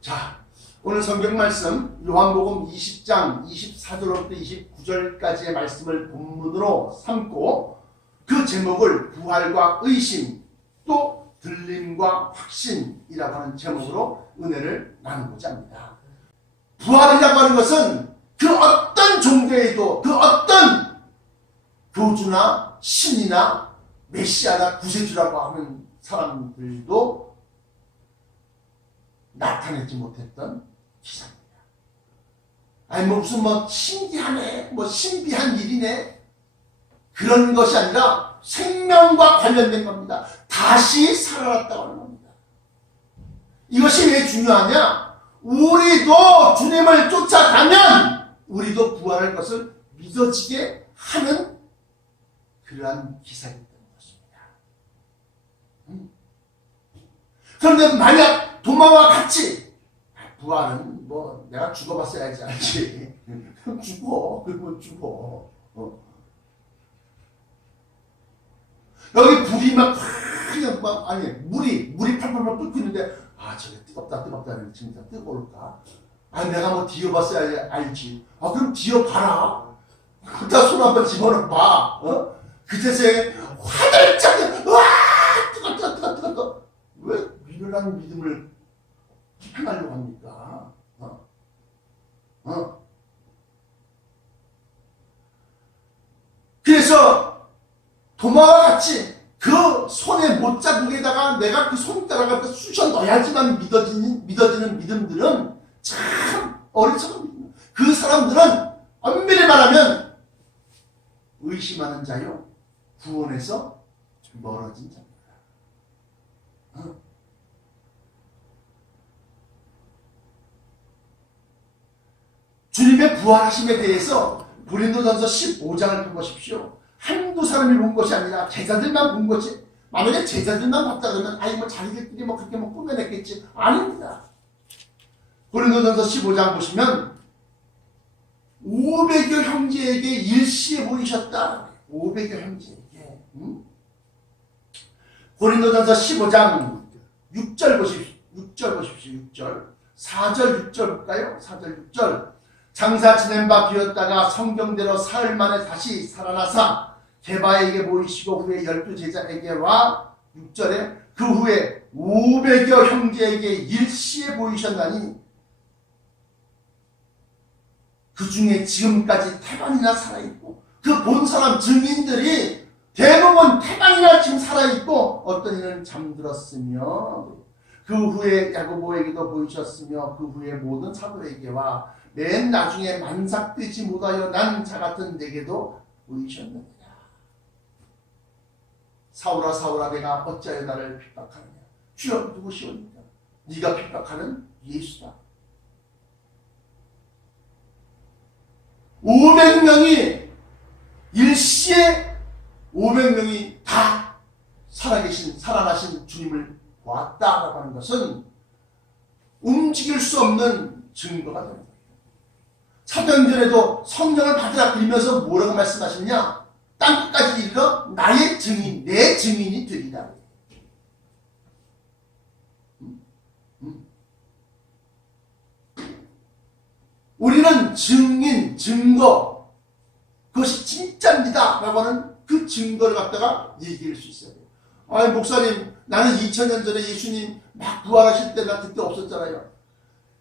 자, 오늘 성경 말씀 요한복음 20장 24절부터 29절까지의 말씀을 본문으로 삼고 그 제목을 부활과 의심 또 들림과 확신이라고 하는 제목으로 은혜를 나누고자 합니다. 부활이라고 하는 것은 그 어떤 종교에도 그 어떤 교주나 신이나 메시아나 구세주라고 하는 사람들도 나타내지 못했던 기사입니다. 아니 무슨 신기하네, 신비한 일이네, 그런 것이 아니라 생명과 관련된 겁니다. 다시 살아났다고 하는 겁니다. 이것이 왜 중요하냐? 우리도 주님을 쫓아가면 우리도 부활할 것을 믿어지게 하는 그러한 기사이기 때문에 것입니다. 그런데 만약 도마와 같이 부활은 내가 죽어봤어야지 알지. 죽어. 그러면 죽어. 여기 불이 물이 팔팔팔 끓고 있는데 저게 뜨겁다 진짜 뜨거울까? 내가 뒤어봤어야 알지. 그럼 뒤어봐라. 그다 손 한번 집어넣어봐. 그제서야 화들짝 뜨겁다. 왜 미련한 믿음을 행하려고 합니까? 그래서 도마와 같이 그 손의 못자국에다가 내가 그 손가락을 쑤셔 넣어야지만 믿어지는 믿음들은 참 어리석은 믿음. 그 사람들은 엄밀히 말하면 의심하는 자요, 구원에서 멀어진 자입니다. 주님의 부활하심에 대해서 고린도전서 15장을 펴보십시오. 한두 사람이 본 것이 아니라 제자들만 본 것이, 만약에 제자들만 봤다 그러면 자기들끼리 그렇게 꾸며냈겠지. 아닙니다. 고린도전서 15장 보시면 500여 형제에게 일시에 보이셨다. 500여 형제에게. 고린도전서 15장 6절 보십시오. 6절. 4절 6절 볼까요? 4절 6절. 장사 지낸 바 비었다가 성경대로 사흘 만에 다시 살아나사 게바에게 보이시고 후에 12제자에게 와 6절에 그 후에 500여 형제에게 일시에 보이셨나니 그 중에 지금까지 태반이나 살아있고 그 본 사람 증인들이 대부분 태반이나 지금 살아있고 어떤 이는 잠들었으며 그 후에 야고보에게도 보이셨으며 그 후에 모든 사도에게와 맨 나중에 만삭되지 못하여 난 자같은 내게도 보이셨느니라. 사울아 사울아 내가 어찌하여 나를 핍박하느냐. 주여 누구시옵니까? 네가 핍박하는 예수다. 500명이 일시에 500명이 다 살아나신 주님을 보았다라고 하는 것은 움직일 수 없는 증거가 됩니다. 사도행전에도 성령을 받으라 빌면서 뭐라고 말씀하셨냐? 땅끝까지 이르러 나의 증인, 내 증인이 되리라. 우리는 증인, 증거, 그것이 진짜입니다 라고 하는 그 증거를 갖다가 얘기할 수 있어야 돼요. 목사님, 나는 2000년 전에 예수님 막 부활하실 때 나 그때 없었잖아요.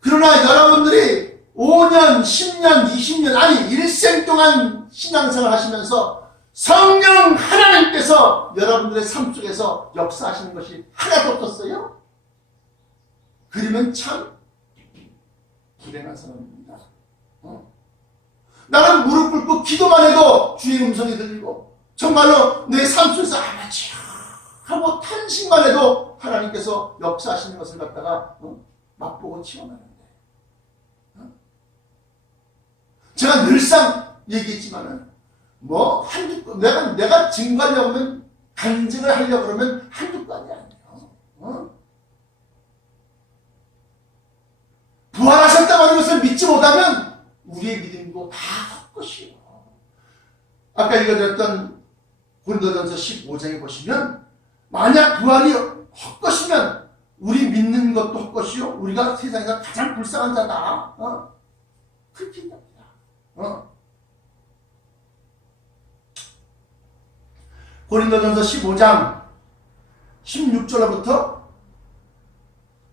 그러나 여러분들이 5년, 10년, 20년, 아니 일생 동안 신앙생활 하시면서 성령 하나님께서 여러분들의 삶 속에서 역사하시는 것이 하나도 없었어요? 그러면 참 불행한 사람입니다. 나는 무릎 꿇고 기도만 해도 주의 음성이 들리고 정말로 내 삶 속에서 아마치 하고 탄식만 해도 하나님께서 역사하시는 것을 갖다가 맛보고 체험하는데, 제가 늘상 얘기했지만은 내가 증거하려고 하면 간증을 하려고 그러면 한두 건이 아니에요. 부활하셨다고 하는 것을 믿지 못하면 우리의 믿음도 다 헛것이에요. 아까 읽어드렸던 고린도전서 15장에 보시면 만약 부활이 헛것이면 우리 믿는 것도 헛것이요 우리가 세상에서 가장 불쌍한 자다. 그렇게 얘기합니다. 고린도전서 15장 16절부터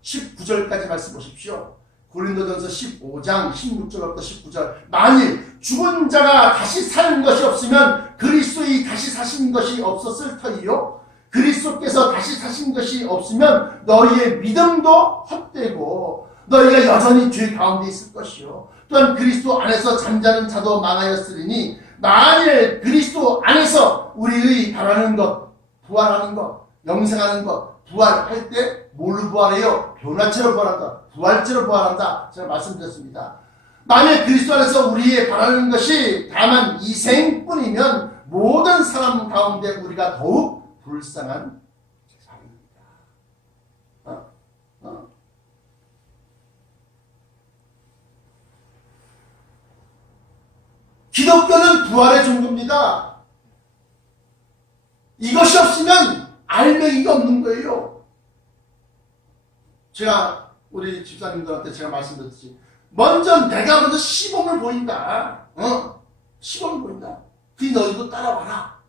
19절까지 말씀 보십시오. 고린도전서 15장 16절부터 19절. 만일 죽은 자가 다시 사는 것이 없으면 그리스도의 다시 사신 것이 없었을 터이요 그리스도께서 다시 사신 것이 없으면 너희의 믿음도 헛되고 너희가 여전히 죄 가운데 있을 것이요 또한 그리스도 안에서 잠자는 자도 망하였으리니 만일 그리스도 안에서 우리의 바라는 것, 부활하는 것, 영생하는 것, 부활할 때 뭘로 부활해요? 변화체로 부활한다. 부활체로 부활한다. 제가 말씀드렸습니다. 만일 그리스도 안에서 우리의 바라는 것이 다만 이 생뿐이면 모든 사람 가운데 우리가 더욱 불쌍한 사람입니다. 기독교는 부활의 종교입니다. 이것이 없으면 알맹이가 없는 거예요. 제가 우리 집사님들한테 제가 말씀드렸듯이 먼저 내가 먼저 시범을 보인다. 시범을 보인다. 그 너희도 따라와라.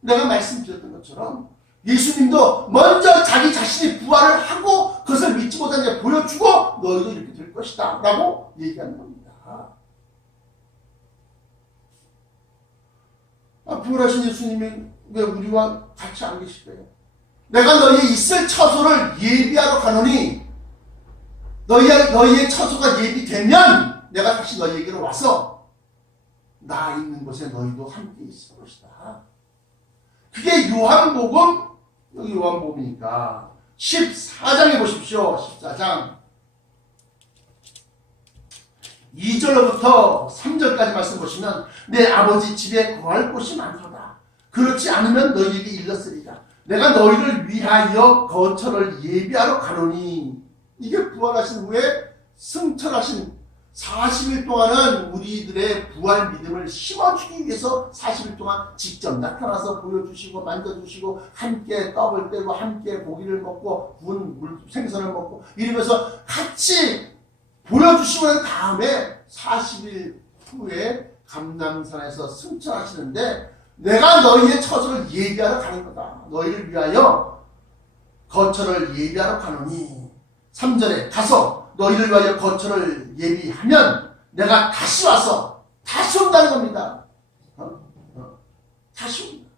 내가 말씀드렸던 것처럼 예수님도 먼저 자기 자신이 부활을 하고 그것을 믿지 못한 자 보여주고 너희도 이렇게 될 것이다 라고 얘기하는 겁니다. 부활하신 예수님이 왜 우리와 같이 안 계실 거예요? 내가 너희의 있을 처소를 예비하러 가노니 너희의 처소가 예비되면 내가 다시 너희에게로 와서 나 있는 곳에 너희도 함께 있을 것이다. 그게 요한복음, 여기 요한복음이니까 14장에 보십시오. 14장 2절부터 3절까지 말씀 보시면 내 아버지 집에 거할 곳이 많도다. 그렇지 않으면 너희에게 일렀으리라. 내가 너희를 위하여 거처를 예비하러 가노니. 이게 부활하신 후에 승천하신 40일 동안은 우리들의 부활 믿음을 심어주기 위해서 40일 동안 직접 나타나서 보여주시고 만져주시고 함께 떡을 떼고 함께 고기를 먹고 구운 생선을 먹고 이러면서 같이 보여주시고 난 다음에 40일 후에 감람산에서 승천하시는데 내가 너희의 처소를 예비하러 가는 거다. 너희를 위하여 거처를 예비하러 가노니. 3절에 가서 너희를 위하여 거처를 예비하면 내가 다시 와서 다시 온다는 겁니다. 다시 옵니다.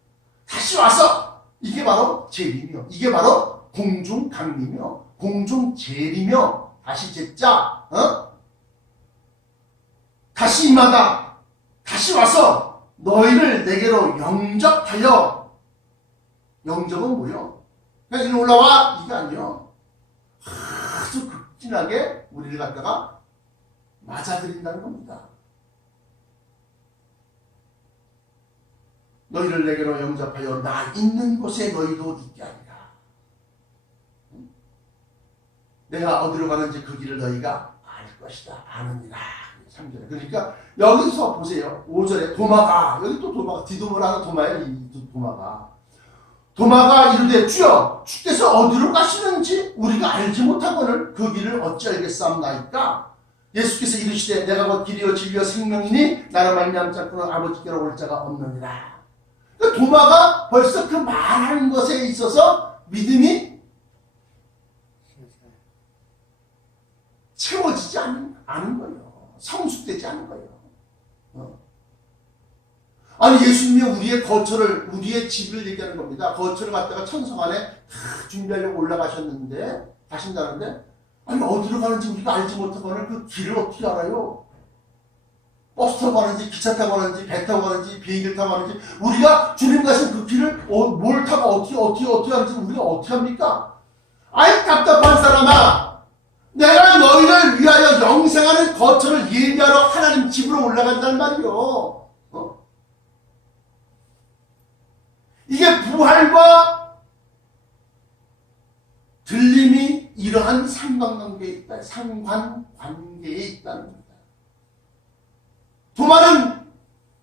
다시 와서 이게 바로 재림이며 이게 바로 공중강림이며 공중재림이며 다시 제자 다시 임하다. 다시 와서 너희를 내게로 영접하여. 영접은 뭐요? 그냥 이리 올라와 이게 아니요. 아주 극진하게 우리를 갖다가 맞아들인다는 겁니다. 너희를 내게로 영접하여 나 있는 곳에 너희도 있게 하리라. 내가 어디로 가는지 그 길을 너희가 알 것이다. 아느니라. 3절에. 그러니까 여기서 보세요. 5절에 도마가, 여기 또 도마가, 디도모라는 도마예요. 이 도마가. 도마가 이르되 주여 주께서 어디로 가시는지 우리가 알지 못하거늘 그 길을 어찌 알겠사옵나이까. 예수께서 이르시되 내가 곧 길이요 진리요 생명이니 나로 말미암지 않고는 아버지께로 올 자가 없느니라. 그러니까 도마가 벌써 그 말하는 것에 있어서 믿음이 채워지지 않은 거예요. 성숙되지 않은 거예요. 아니 예수님이 우리의 거처를 우리의 집을 얘기하는 겁니다. 거처를 갖다가 천성 안에 다 준비하려고 올라가셨는데 가신다는데 아니 어디로 가는지 우리가 알지 못하고는 그 길을 어떻게 알아요? 버스 타고 가는지 기차 타고 가는지 배 타고 가는지 비행기를 타고 가는지 우리가 주님 가신 그 길을 뭘 타고 어떻게 하는지 우리가 어떻게 합니까? 아이 답답한 사람아, 내가 너희를 위하여 영생하는 거처를 예비하러 하나님 집으로 올라간단 말이요. 이게 부활과 들림이 이러한 상관관계에 있다. 상관관계에 있다는 겁니다. 도마는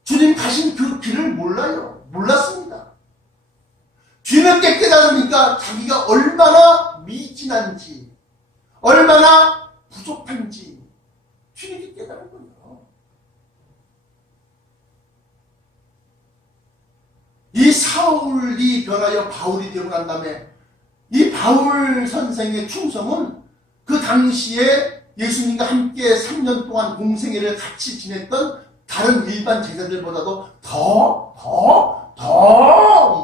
주님 가신 그 길을 몰라요. 몰랐습니다. 뒤늦게 깨달으니까 자기가 얼마나 미진한지, 얼마나 부족한지 주님이 깨달은 거예요. 이 사울이 변하여 바울이 되고 난 다음에 이 바울 선생의 충성은 그 당시에 예수님과 함께 3년 동안 공생애를 같이 지냈던 다른 일반 제자들보다도 더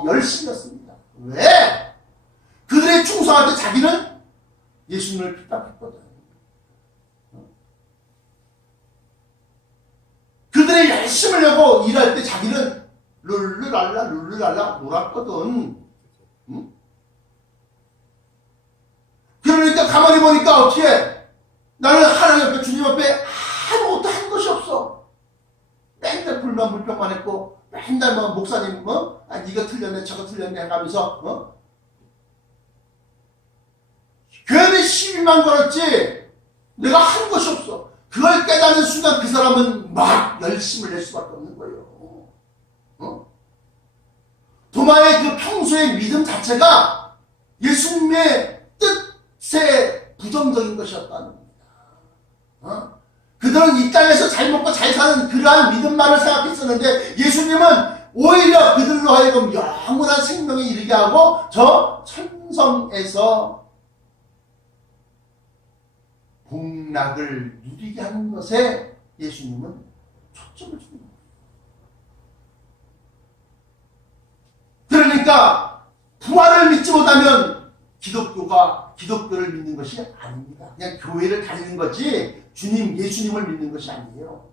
열심이었습니다. 왜? 그들의 충성할 때 자기는 예수님을 핍박했거든. 그들의 열심을 내고 일할 때 자기는 룰루랄라 놀았거든. 응? 그러니까 가만히 보니까 어떻게 나는 하나님 앞에 주님 앞에 아무것도 한 것이 없어. 맨날 불만 불평만 했고 맨날 뭐 목사님 이거 틀렸네 저거 틀렸네 하면서 괜히 시비만 걸었지 내가 한 것이 없어. 그걸 깨닫는 순간 그 사람은 막 열심을 낼 수밖에 없는 거예요. 도마의 그 평소의 믿음 자체가 예수님의 뜻에 부정적인 것이었다는 겁니다. 그들은 이 땅에서 잘 먹고 잘 사는 그러한 믿음만을 생각했었는데 예수님은 오히려 그들로 하여금 영원한 생명에 이르게 하고 저 천성에서 복락을 누리게 하는 것에 예수님은 초점을 줍니다. 그러니까 부활을 믿지 못하면 기독교를 믿는 것이 아닙니다. 그냥 교회를 다니는 거지 예수님을 믿는 것이 아니에요.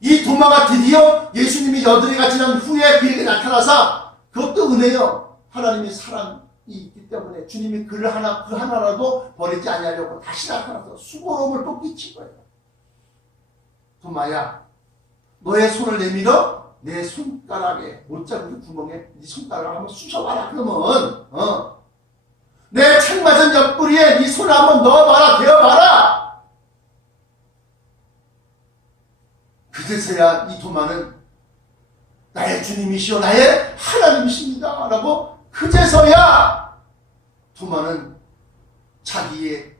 이 도마가 드디어 예수님이 여드레가 지난 후에 그에게 나타나서 그것도 은혜요. 하나님의 사랑이 있기 때문에 주님이 그 하나라도 버리지 아니하려고 다시 나타나서 수고로움을 또 끼친 거예요. 도마야, 너의 손을 내밀어 내 손가락에 못자국의 구멍에 네 손가락을 한번 쑤셔봐라. 그러면 내 창맞은 옆구리에 네 손을 한번 넣어봐라. 대어봐라. 그제서야 이 도마는 나의 주님이시오 나의 하나님이십니다 라고 그제서야 도마는 자기가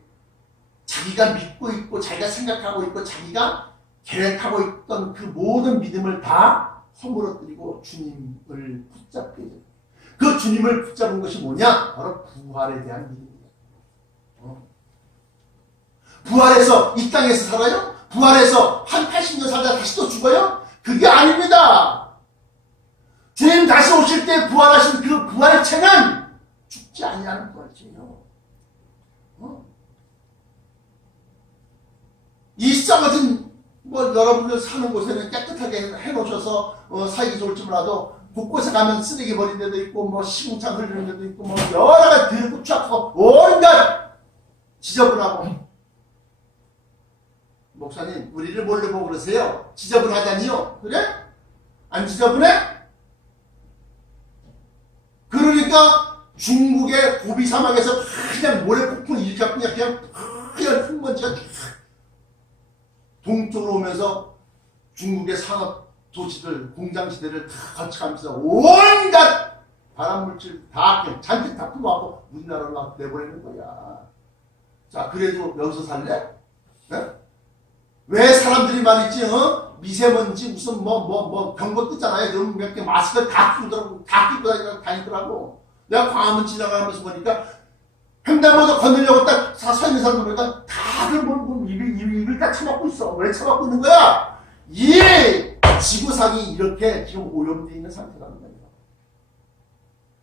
믿고 있고 자기가 생각하고 있고 자기가 계획하고 있던 그 모든 믿음을 다 허물어뜨리고 주님을 붙잡게 됩니다. 그 주님을 붙잡은 것이 뭐냐? 바로 부활에 대한 믿음입니다. 부활해서 이 땅에서 살아요? 부활해서 한 80년 살다 다시 또 죽어요? 그게 아닙니다. 주님 다시 오실 때 부활하신 그 부활체는 죽지 아니하는 부활체예요. 이 썩어진 여러분들 사는 곳에는 깨끗하게 해놓으셔서 살기 좋을지 몰라도 곳곳에 가면 쓰레기 버린 데도 있고 시궁창 흘리는 데도 있고 여러 가지 들고 쫙하고 온갖 지저분하고 목사님 우리를 뭘로 보고 그러세요? 지저분하다니요? 그래? 안 지저분해? 그러니까 중국의 고비 사막에서 그냥 모래폭풍 일으켜 그냥 하얀 흙먼지가 동쪽으로 오면서 중국의 산업 도시들, 공장시대를 다 거쳐가면서 온갖 발암물질 다 잔뜩 다 품어갖고 우리나라로 막 내보내는 거야. 자, 그래도 여기서 살래? 네? 왜 사람들이 말이지, 미세먼지 무슨 병거 뜨잖아요. 그럼 몇 개 마스크를 다 끼고 다니더라고. 내가 광화문 지나가면서 보니까 횡단보도 건너려고 딱 서 있는 사람들 보니까 다들 입을 딱 처먹고 있어. 왜 처먹고 있는 거야? 이 지구상이 이렇게 지금 오염되어 있는 상태라는 거예요.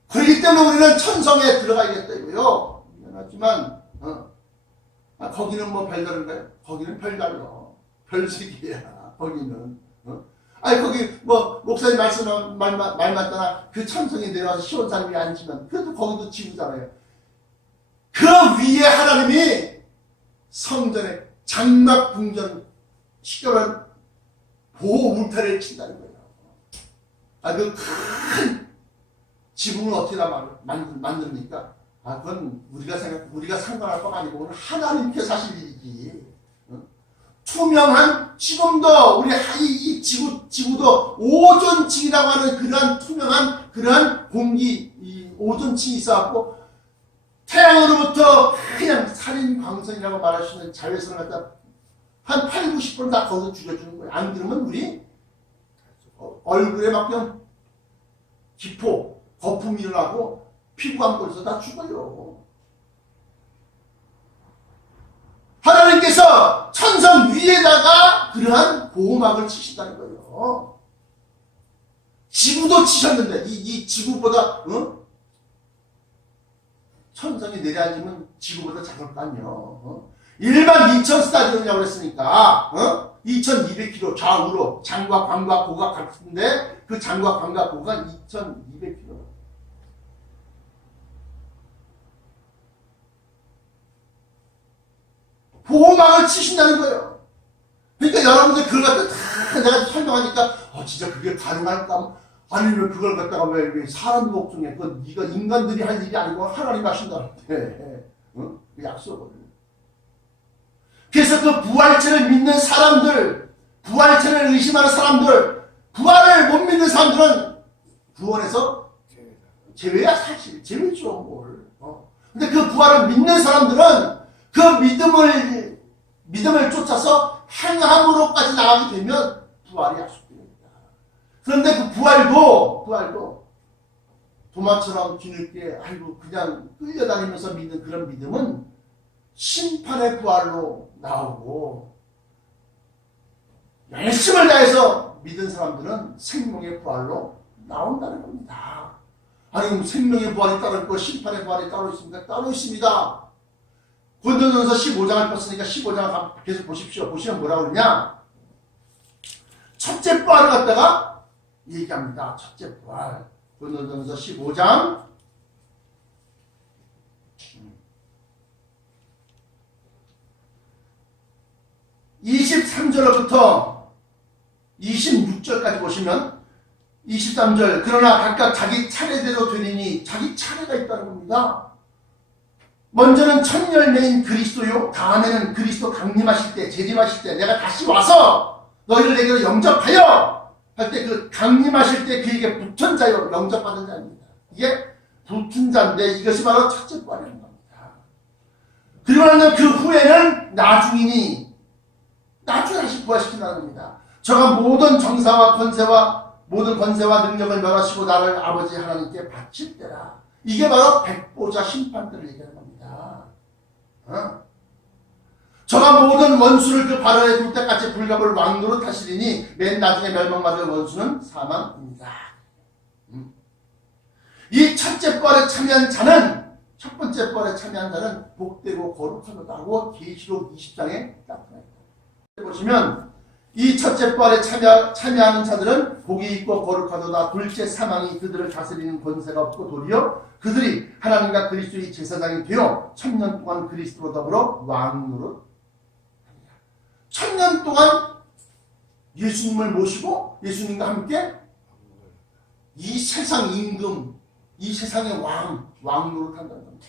그렇기 때문에 우리는 천성에 들어가야겠다고요. 미안하지만 거기는 별다른가요? 거기는 별달러. 별세계야. 거기는. 거기 목사님 말 맞다나 그 천성에 내려와서 시온산위에 앉으면 그래도 거기도 지구잖아요. 그 위에 하나님이 성전에 장막 궁전 시결한 보호 울타리를 친다는 거예요. 그 큰 지붕을 어떻게 만듭니까? 그건 우리가 상관할 건 아니고 하나님께서 하실 일이지. 투명한 지금도 우리 이 지구도 오존층이라고 하는 그러한 투명한 그러한 공기 오존층이 있어갖고 태양으로부터 그냥 살인 광선이라고 말할 수 있는 자외선을 갖다 한 8, 90% 다 거기서 죽여주는 거예요. 안 그러면 우리 얼굴에 막 그냥 기포, 거품이 일어나고 피부암 걸려서 다 죽어요. 하나님께서 천성 위에다가 그러한 보호막을 치신다는 거예요. 지구도 치셨는데 이 지구보다 천성이 내려앉으면 지구보다 작을 거 아니에요. 일반 인천 스타디움이라고 그랬으니까 2200km 좌우로 장과 광과 고가 같은데 그 장과 광과 고가 2200km. 보호막을 치신다는 거예요. 그러니까 여러분들 그걸 갖다 다 내가 설명하니까 진짜 그게 가능할까? 아니면 그걸 갖다가 왜 사람 목숨에 그건 네가 인간들이 할 일이 아니고 하나님 하신다는데 그 약속을. 그래서 그 부활체를 믿는 사람들, 부활체를 의심하는 사람들, 부활을 못 믿는 사람들은 구원에서 제외야. 사실 제외죠 뭘. 근데 그 부활을 믿는 사람들은 그 믿음을 쫓아서 행함으로까지 나가게 되면 부활이 약속됩니다. 그런데 그 부활도 도마처럼 뒤늦게 그냥 끌려다니면서 믿는 그런 믿음은 심판의 부활로 나오고, 열심을 다해서 믿은 사람들은 생명의 부활로 나온다는 겁니다. 아니 생명의 부활이 따로 있고 심판의 부활이 따로 있습니까? 따로 있습니다. 고린도전서 15장을 폈으니까 15장을 계속 보십시오. 보시면 뭐라고 그러냐? 첫째 부활을 갖다가 얘기합니다. 첫째 부활. 고린도전서 15장 23절부터 26절까지 보시면 23절 그러나 각각 자기 차례대로 되리니 자기 차례가 있다는 겁니다. 먼저는 첫 열매인 그리스도요 다음에는 그리스도 강림하실 때 재림하실 때 내가 다시 와서 너희를 내게로 영접하여 할 때 그 강림하실 때 그에게 붙은 자요 영접받은 자입니다. 이게 붙은 자인데 이것이 바로 첫째 부활이라는 겁니다. 그리고 나면 그 후에는 나중에 다시 부활시킨다는 겁니다. 저가 모든 정사와 모든 권세와 능력을 멸하시고 나를 아버지 하나님께 바칠 때라. 이게 바로 백보자 심판들을 얘기하는 겁니다. 저가 모든 원수를 그 발언에 둘 때까지 불갑을 왕노릇 하시리니 맨 나중에 멸망받을 원수는 사망입니다. 이 첫째 부활에 참여한 자는 첫 번째 부활에 참여한 자는 복되고 거룩하다고 계시록 20장에 딱 나옵니다. 보시면 이 첫째 부활에 참여하는 자들은 복이 있고 거룩하도다. 둘째 사망이 그들을 다스리는 권세가 없고 도리어 그들이 하나님과 그리스도의 제사장이 되어 1000년 동안 그리스도로 더불어 왕노릇 합니다. 1000년 동안 예수님을 모시고 예수님과 함께 이 세상 임금, 이 세상의 왕노릇 한다는 겁니다.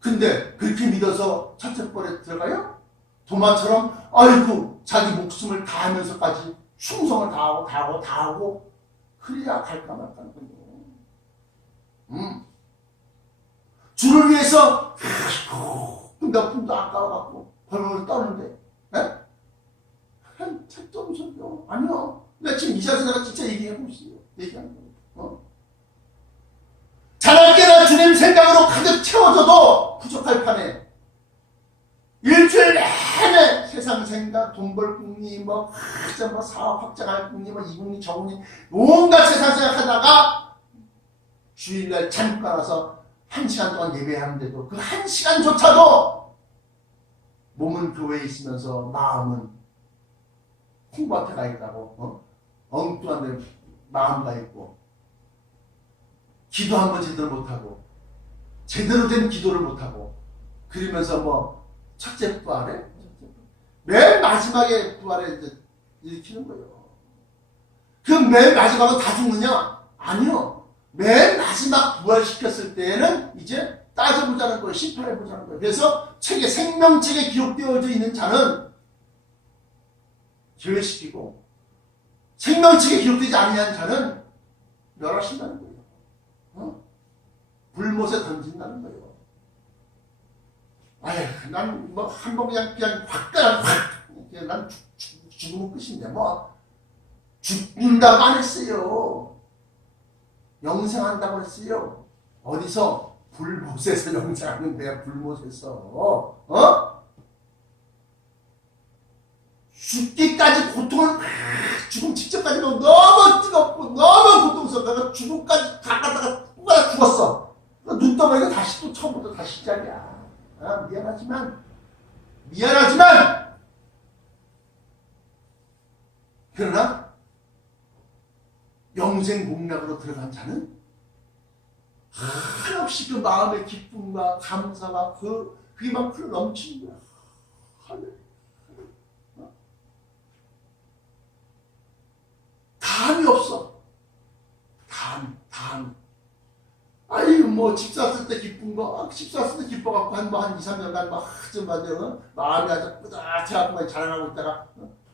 근데 그렇게 믿어서 첫째 부활에 들어가요? 도마처럼 자기 목숨을 다하면서까지 충성을 다하고 그래야 갈까 말까는 거예요. 주를 위해서 몇 푼도 아까워갖고 벌벌 떠는데 책도 없어요. 아니요. 내가 지금 이 시간에 내가 진짜 얘기하고 있어요. 얘기하는 거예요. 자나깨나 주님 생각으로 가득 채워져도 부족할 판에 일주일 내내 세상 생각, 돈 벌 궁리, 사업 확장할 궁리, 이 궁리, 저 궁리, 온갖 세상 생각하다가 주일날 잠깐 와서 1시간 동안 예배하는데도 그 1시간조차도 몸은 교회에 있으면서 마음은 홍보한테 가 있다고, 엉뚱한 데 마음 가 있고, 기도 한번 제대로 못하고, 제대로 된 기도를 못하고, 그러면서 첫째 부활에 맨 마지막에 부활에 일으키는 거예요. 그 맨 마지막은 다 죽느냐? 아니요. 맨 마지막 부활시켰을 때에는 이제 따져보자는 거예요. 심판해보자는 거예요. 그래서 생명책에 기록되어져 있는 자는 제외시키고 생명책에 기록되지 아니한 자는 멸하신다는 거예요. 불못에 던진다는 거예요. 아휴, 난 뭐 한 번 그냥 확 난 죽으면 끝인데 뭐 죽는다고 안 했어요. 영생한다고 했어요. 어디서? 불못에서 영생하는 거야. 불못에서. 죽기까지 고통을 죽음 직전까지 너무 뜨겁고 너무 고통스럽다가 죽음까지 가다가 죽었어. 눈떠보니까 다시 또 처음부터 다시 시작이야. 미안하지만 그러나 영생 공략으로 들어간 자는 한없이 그 마음의 기쁨과 감사가 그게 막 풀어 넘치는 거야. 감이 없어. 감. 아이, 뭐, 집 샀을 때 기쁜 거, 집 샀을 때 기뻐갖고 한 2, 3년간 좀 마음이 아주 뿌듯해갖고 막 자랑하고 있다가,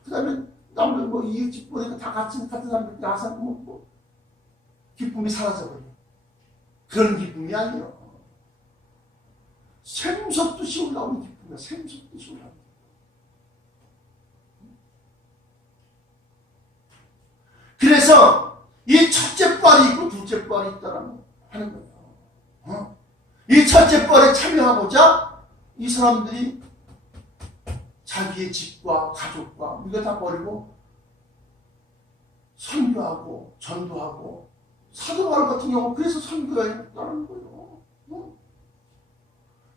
그 다음에 남들 뭐 이웃집 보니까 다 같은 사람들 나와서 뭐, 기쁨이 사라져버려. 그런 기쁨이 아니요. 샘솟듯이 올라오는 기쁨이야. 샘솟듯이 올라오는 기쁨. 그래서 이 첫째 뻘이 있고 둘째 뻘이 있다라는 하는 거예요. 이 첫째 뻘에 참여하고자 이 사람들이 자기의 집과 가족과 이거 다 버리고 선교하고 전도하고 사도 바울 같은 경우 그래서 선교에 했다는 거예요.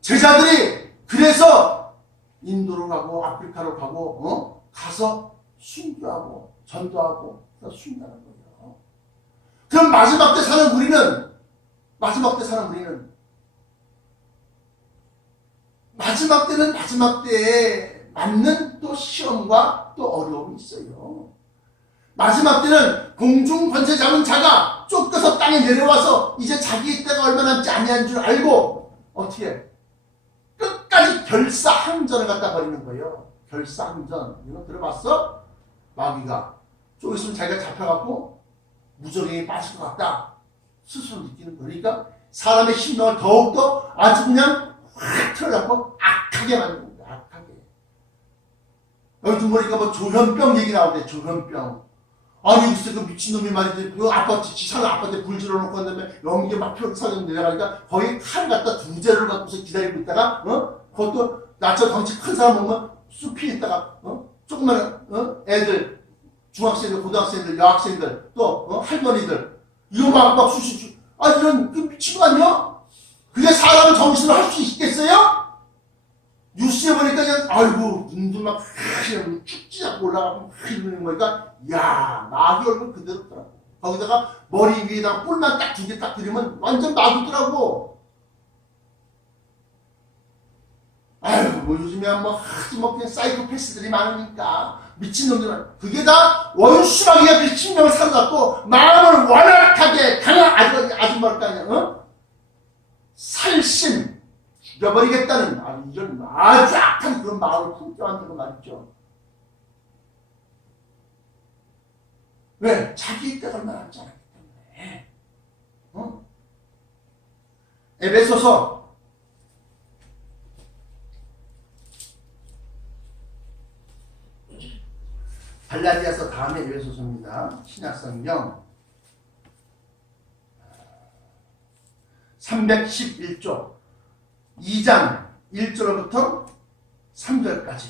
제자들이 그래서 인도로 가고 아프리카로 가고 가서 순교하고 전도하고 순교하는 거예요. 그럼 마지막 때 사는 우리는 마지막 때는 마지막 때에 맞는 또 시험과 또 어려움이 있어요. 마지막 때는 공중 권세 잡은 자가 쫓겨서 땅에 내려와서 이제 자기 때가 얼마 남지 아니한 줄 알고 어떻게 끝까지 결사항전을 갖다 버리는 거예요. 결사항전. 이거 들어봤어? 마귀가 좀 있으면 자기가 잡혀갖고 무적행에 빠질 것 같다 스스로 느끼는 거니까 사람의 심령을 더욱더 아주 그냥 확 틀어잡고 악하게 만드는 거야. 악하게. 여기 보니까 뭐 조현병 얘기 나오는데 조현병. 아니 글쎄 그 미친놈이 말이지 그 아파트 지사는 아파트에 불 질러놓고 한 다음에 연기가 막 펴서 내려가니까 거기 칼 갖다 2재를 갖고서 기다리고 있다가 그것도 나처럼 덩치 큰 사람 보면 숲이 있다가 조그마한 애들 중학생들, 고등학생들, 여학생들, 또 할머니들 이거 막 수시 이런 그 미친 거 아니야? 그게 사람을 정신으로 할 수 있겠어요? 뉴스에 보니까 그냥 아이고 눈도 막 죽지 않고 올라가고 이러는 거니까 야 마귀 얼굴 그대로더라고. 거기다가 머리 위에다가 뿔만 딱 2개 딱 들이면 완전 마귀더라고. 아유 뭐 요즘에 뭐 하지 뭐 그냥 사이코패스들이 많으니까 미친놈들은 그게 다 원수마귀가 그 심령을 사로잡고 마음을 완악하게 강한 아줌마일까 아니야? 살신 죽여버리겠다는 이런 아주 악한 그런 마음을 품게 만드는 말이죠. 왜? 자기 때가 얼마 남지 않았기 때문에. 에베소서 '갈라디아서 다음에 에베소서입니다. 신약성경 311쪽 2장 1절부터 3절까지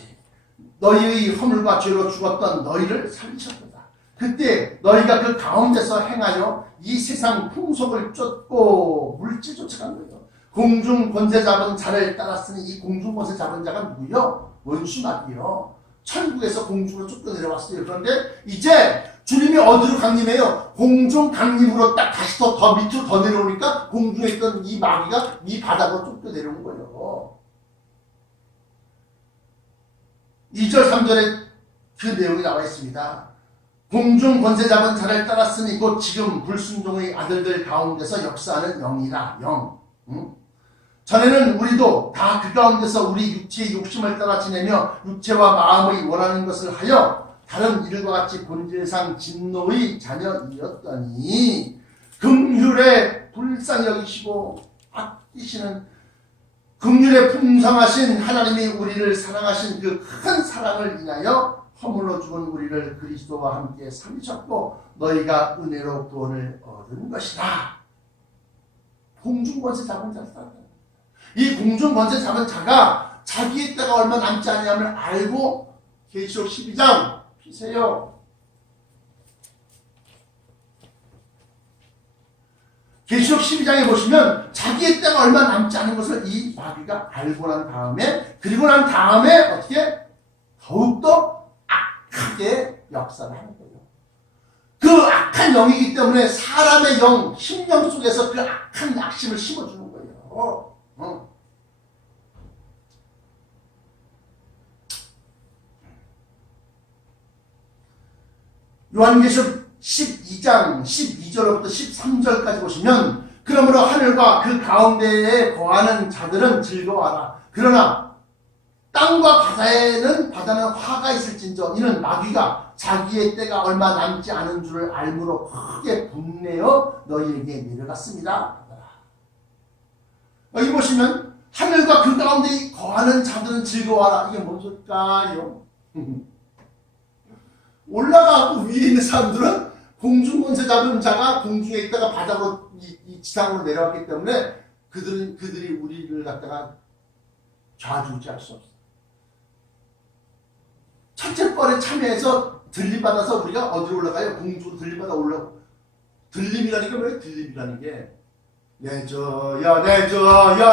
너희의 허물과 죄로 죽었던 너희를 살리셨도다. 그때 너희가 그 가운데서 행하여 이 세상 풍속을 쫓고 물질 쫓아간 거예요. 공중 권세 잡은 자를 따랐으니 이 공중 권세 잡은 자가 누구요? 원수마귀요. 천국에서 공중으로 쫓겨 내려왔어요. 그런데 이제 주님이 어디로 강림해요? 공중 강림으로 딱 다시 더 밑으로 더 내려오니까 공중에 있던 이 마귀가 이 바닥으로 쫓겨 내려온 거예요. 2절 3절에 그 내용이 나와 있습니다. 공중 권세 잡은 자를 따랐으니 곧 지금 불순종의 아들들 가운데서 역사하는 영이라. 영. 전에는 우리도 다 그 가운데서 우리 육체의 욕심을 따라 지내며 육체와 마음의 원하는 것을 하여 다른 이들과 같이 본질상 진노의 자녀이었더니 긍휼에 불쌍히 여기시고 끼시는 긍휼에 풍성하신 하나님이 우리를 사랑하신 그 큰 사랑을 인하여 허물로 죽은 우리를 그리스도와 함께 살리셨고 너희가 은혜로 구원을 얻은 것이다. 공중권세 잡은 자다. 이 공중권세 잡은 자가 자기의 때가 얼마 남지 아니함을 알고 계시록 12장 피세요. 계시록 12장에 보시면 자기의 때가 얼마 남지 않은 것을 이 마귀가 알고 난 다음에 그리고 난 다음에 어떻게 더욱더 악하게 역사를 하는 거예요. 그 악한 영이기 때문에 사람의 영, 심령 속에서 그 악한 낙심을 심어주는 거예요. 요한계시록 12장 12절부터 13절까지 보시면 그러므로 하늘과 그 가운데에 거하는 자들은 즐거워하라. 그러나 땅과 바다는 화가 있을진저 이는 마귀가 자기의 때가 얼마 남지 않은 줄을 알므로 크게 분내어 너희에게 내려갔습니다. 여기 보시면 하늘과 그 가운데 거하는 자들은 즐거워하라. 이게 뭔 소릴까요? 올라가고 위에 있는 사람들은 공중권세 잡은 자가 공중에 있다가 바닥으로 이 지상으로 내려왔기 때문에 그들이 우리를 갖다가 좌지우지할 수 없어요. 첫째 뻘에 참여해서 들림받아서 우리가 어디로 올라가요? 공중으로 들림받아 올라가고. 들림이라는 게 뭐예요? 들림이라는 게 내줘야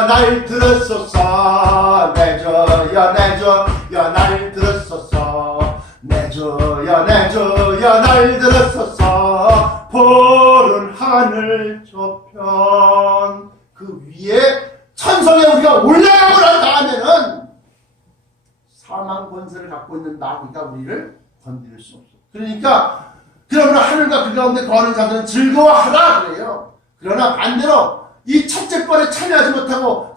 날 들었소서. 내줘야 날 들었소서. 내줘야 날 들었소서. 푸른 하늘 저편 그 위에 천성에 우리가 올라가고 난 다음에는 사망 권세를 갖고 있는 마귀가 우리를 건드릴 수 없어. 그러니까 그러므로 하늘과 그 가운데 거하는 자들은 즐거워하라 그래요. 그러나 반대로 이 첫째 번에 참여하지 못하고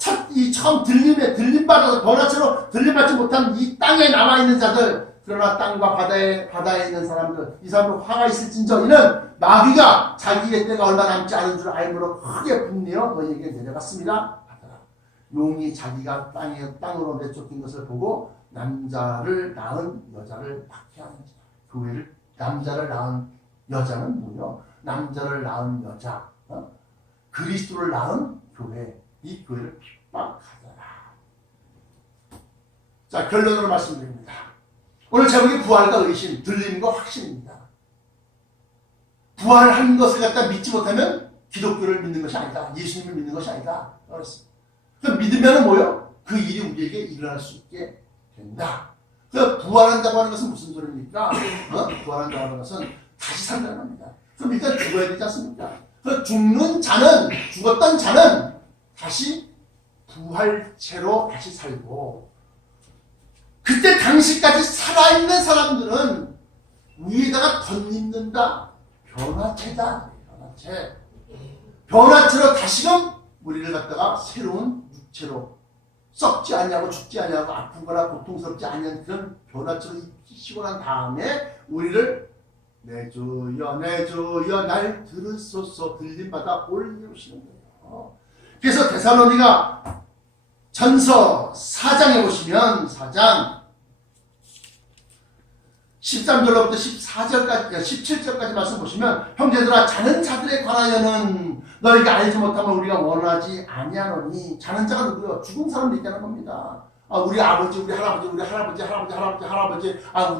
처음 들림받아서 번화처럼 들림받지 못한 이 땅에 남아있는 자들, 그러나 땅과 바다에 있는 사람들, 이 사람들 화가 있을진저 이는 마귀가 자기의 때가 얼마 남지 않은 줄 알므로 크게 분내어 너희에게 내려갔습니다. 용이 자기가 땅으로 내쫓긴 것을 보고 남자를 낳은 여자를 박해하는지라. 교회를 남자를 낳은 여자는 뭐요? 남자를 낳은 여자, 그리스도를 낳은 교회, 이 교회를 핍박하더라. 자, 결론으로 말씀드립니다. 오늘 제목이 부활과 의심, 들림과 확신입니다. 부활한 것을 갖다 믿지 못하면 기독교를 믿는 것이 아니다. 예수님을 믿는 것이 아니다. 그렇습니다. 그 믿으면 뭐요? 그 일이 우리에게 일어날 수 있게 된다. 그 부활한다고 하는 것은 무슨 소리입니까? 부활한다고 하는 것은 다시 산다는 겁니다. 그럼 일단 죽어야 되지 않습니까? 그 죽었던 자는 다시 부활체로 다시 살고, 그때 당시까지 살아있는 사람들은 위에다가 덧입는다. 변화체다. 변화체로 다시금 우리를 갖다가 새로운 육체로 썩지 않냐고 죽지 않냐고 아프거나 고통스럽지 않는 그런 변화체로 입히시고 난 다음에 우리를 내주여 날 들으소서 들림받아 올려오시는 거예요. 그래서 데살로니가 전서 4장에 보시면 4장 13절로부터 14절까지 17절까지 말씀 보시면 형제들아 자는 자들에 관하여는 너희가 알지 못하면 우리가 원하지 아니하노니. 자는 자가 누구요? 죽은 사람 얘기하는 겁니다. 우리 아버지, 우리 할아버지,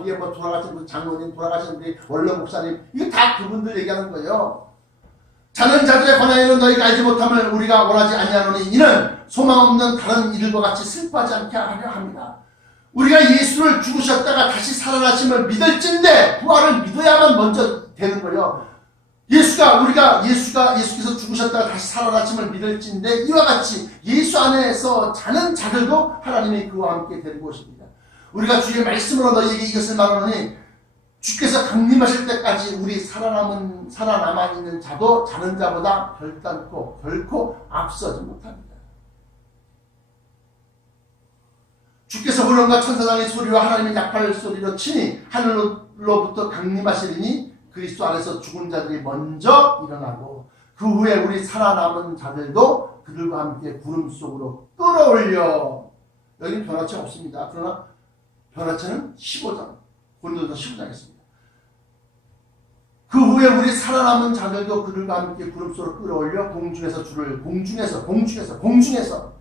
우리의 뭐 돌아가신 우리 장로님, 돌아가신 우리 원로 목사님, 이거 다 그분들 얘기하는 거예요. 자는 자들에 관하여는 너희가 알지 못함을 우리가 원하지 아니하노니 이는 소망 없는 다른 이들과 같이 슬퍼하지 않게 하려 합니다. 우리가 예수를 죽으셨다가 다시 살아나심을 믿을진데 부활을 믿어야만 먼저 되는 거예요. 예수께서 죽으셨다가 다시 살아나심을 믿을진데 이와 같이 예수 안에서 자는 자들도 하나님이 그와 함께 데리고 오십니다. 우리가 주의 말씀으로 너희에게 이것을 말하노니 주께서 강림하실 때까지 우리 살아남아 있는 자도 자는 자보다 결단코 결코 앞서지 못합니다. 주께서 물론과 천사장의 소리와 하나님의 약팔 소리로 치니 하늘로부터 강림하시리니 그리스도 안에서 죽은 자들이 먼저 일어나고 그 후에 우리 살아남은 자들도 그들과 함께 구름 속으로 끌어올려. 여기는 변화체가 없습니다. 그러나 변화체는 15장, 고린도서 15장에 있습니다. 그 후에 우리 살아남은 자들도 그들과 함께 구름 속으로 끌어올려 공중에서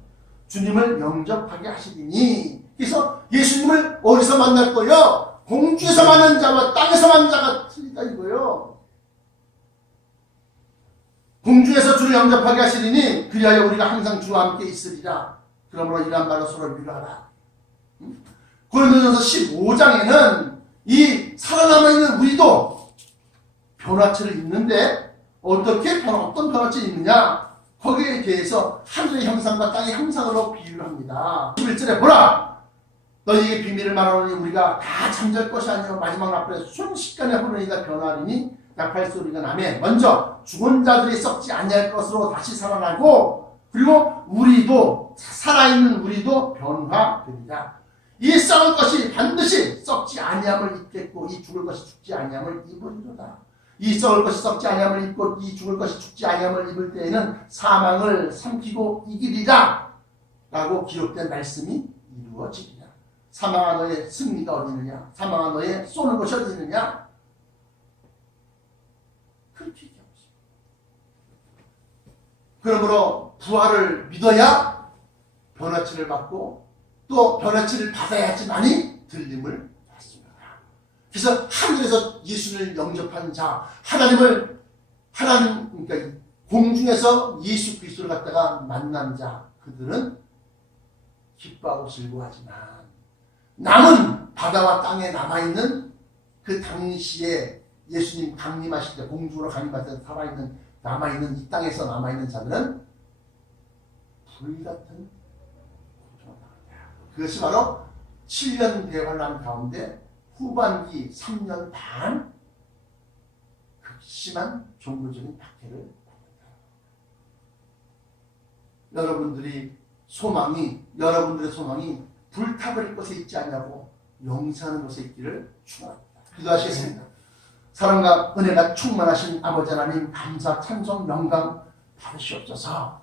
주님을 영접하게 하시리니. 그래서 예수님을 어디서 만날 거요? 공중에서 만난 자와 땅에서 만난 자가 틀리다 이거요. 공중에서 주를 영접하게 하시리니 그리하여 우리가 항상 주와 함께 있으리라. 그러므로 이러한 말로 서로 위로하라. 고린도전서 15장에는 이 살아남아있는 우리도 변화체를 입는데 어떤 변화체를 입느냐? 거기에 대해서 하늘의 형상과 땅의 형상으로 비유를 합니다. 11절에 보라! 너희에게 비밀을 말하노니 우리가 다 잠잘 것이 아니요 마지막 나팔에 순식간에 흐르니가 변화하리니 나팔 소리가 나매 먼저 죽은 자들이 썩지 아니할 것으로 다시 살아나고 그리고 우리도 살아있는 우리도 변화되리라. 이 썩을 것이 반드시 썩지 아니함을 입겠고 이 죽을 것이 죽지 아니함을 입으리로다. 이 썩을 것이 썩지 아니함을 입고 이 죽을 것이 죽지 아니함을 입을 때에는 사망을 삼키고 이기리라 라고 기록된 말씀이 이루어지리라. 사망아 너의 승리가 어디 있느냐? 사망아 너의 쏘는 것이 어디 있느냐? 그렇게 얘기하고 있습니다. 그러므로 부활을 믿어야 변화체를 받고 또 변화체를 받아야지만이 들림을 받습니다. 그래서 하늘에서 예수를 영접한 자, 그러니까 공중에서 예수 그리스도를 갖다가 만난 자, 그들은 기뻐하고 즐거워하지만 남은 바다와 땅에 남아있는 그 당시에 예수님 강림하실 때 공중으로 강림하실 때 살아있는 남아있는 이 땅에서 남아있는 자들은 불같은 고통을 당한다. 그것이 바로 7년 대환란 가운데 후반기 3년 반 극심한 종교적인 박해를 받는다. 여러분들의 소망이 불타버릴 것에 있지 않냐고 용서하는 것에 있기를 축원합니다. 기도하시겠습니다. 사랑과 은혜가 충만하신 아버지 하나님 감사 찬송 영광 받으시옵소서.